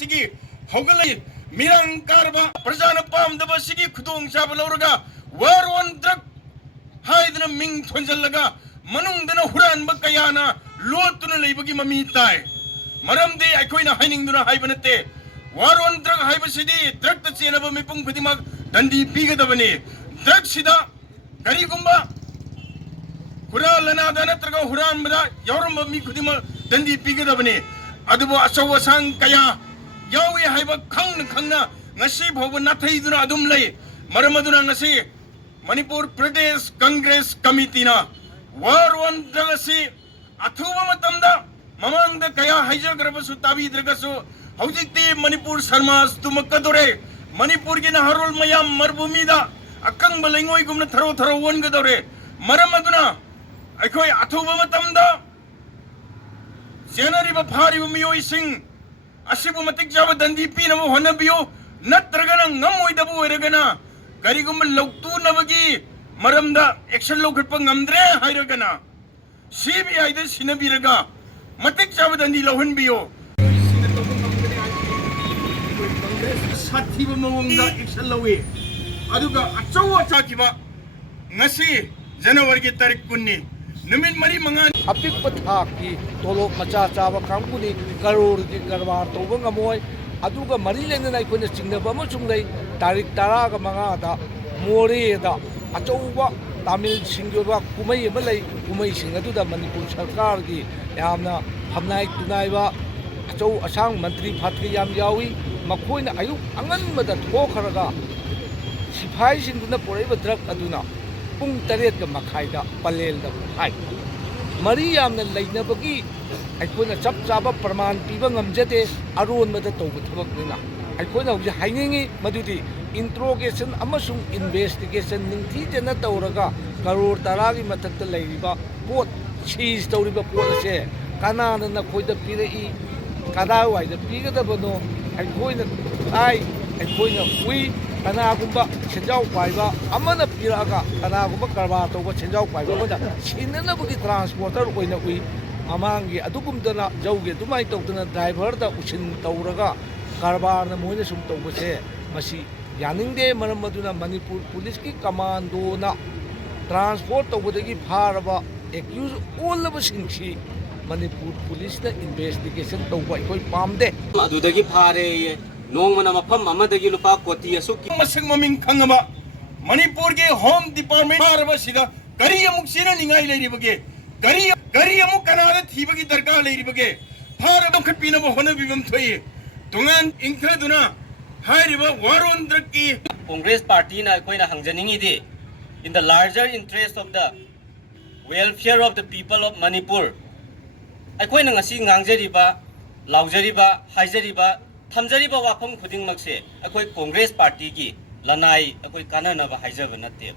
sigi hogalai mirang karba prajana pamdaba sigi khudong chaba lawraga war on drug haidna ming thonjallaga manungdana huranba kayana lotuna leibagi mami tai maramde aikoina hainingduna haibanate war on drug haibasidi drug ta chenaba mipung khudimag dandi pigadabani drug sida karigumba Huralana dana traga huran bada yauramba mi khudima dandi pigadabani adubo asaw asang kaya yawi haiba khangna ngasi bhoba nathaiduna adum lay maramaduna ngasi Manipur Pradesh Congress Committee na war on dragasi athuba matamda mamangda kaya haijagrabasu tabi dragasu haujikti Manipur sarmas tumakadore Manipur gi na harul mayam marbumida akang balengoi gumna tharo wongadore maramaduna aikoi athuba matamda senariba phariba miyoising asibu matik jaba dandi pinamo honabiyo natragana ngamoidabu oiragana karigumba loktu nabagi maramda action lokhatpa ngamdre hairagana CBI da sinabiraga matik jaba dandi lohunbiyo sathiba mawangda action lawi aduga achawa chakiba ngasi January ki tarik kunni Numit mari mangan apik pathak ki tolok macha chawa kangkuni karor ki karbar toba ngamoy aduga mari lena nai koina chingnaba ma chunglei tarik tara ga manga da more da achouba tamil singyoba kumai ma lei kumai sing adu da manipur sarkar gi yamna phamnai tunai ba achou asang mantri phatki yam yawi makoina ayuk angan mada thokharaga siphai sinduna poraiba drug aduna pung taret ka makhaida Pallel da hai mari yamna leinabagi aikoina chap chaba praman piba ngamjate aron mada toba thabak nina aikoina hoje hainingi madudi interrogation amasung investigation ningthi jena tawraga karor taragi mathakta leiriba pot seize tawriba pot ase kanana na khoida pirei kada waida pigadabano aikoina ai aikoina ui kanagumba senjau paiba amana piraga kanagumba karba toba senjau paiba bada sinanabagi transporter oina ui amangi adugumdana jauge dumai tawdana driver da usin tawraga karbar na moina sum tawbase masi yaningde maramaduna Manipur police ki commando na transport tawbadagi pharaba accused all of singsi Manipur police na investigation tawba ikoi pamde adudagi phare nongmana mafam amadagi lupa koti asuk masang maming khangaba Manipur ge home department haraba sida kari amuk sina ningai leiribage kari amuk kanada thibagi darkar leiribage haraba khatpina bo hona bibam thoi tungan ingthaduna hairiba waron draki Congress party na koina hangjaningi di in the larger interest of the welfare of the people of Manipur akoina ngasi ngangjariba laujariba haijariba thamjariba wafam khuding makse akoi Congress party ki lanai akoi kanana ba haijaba natte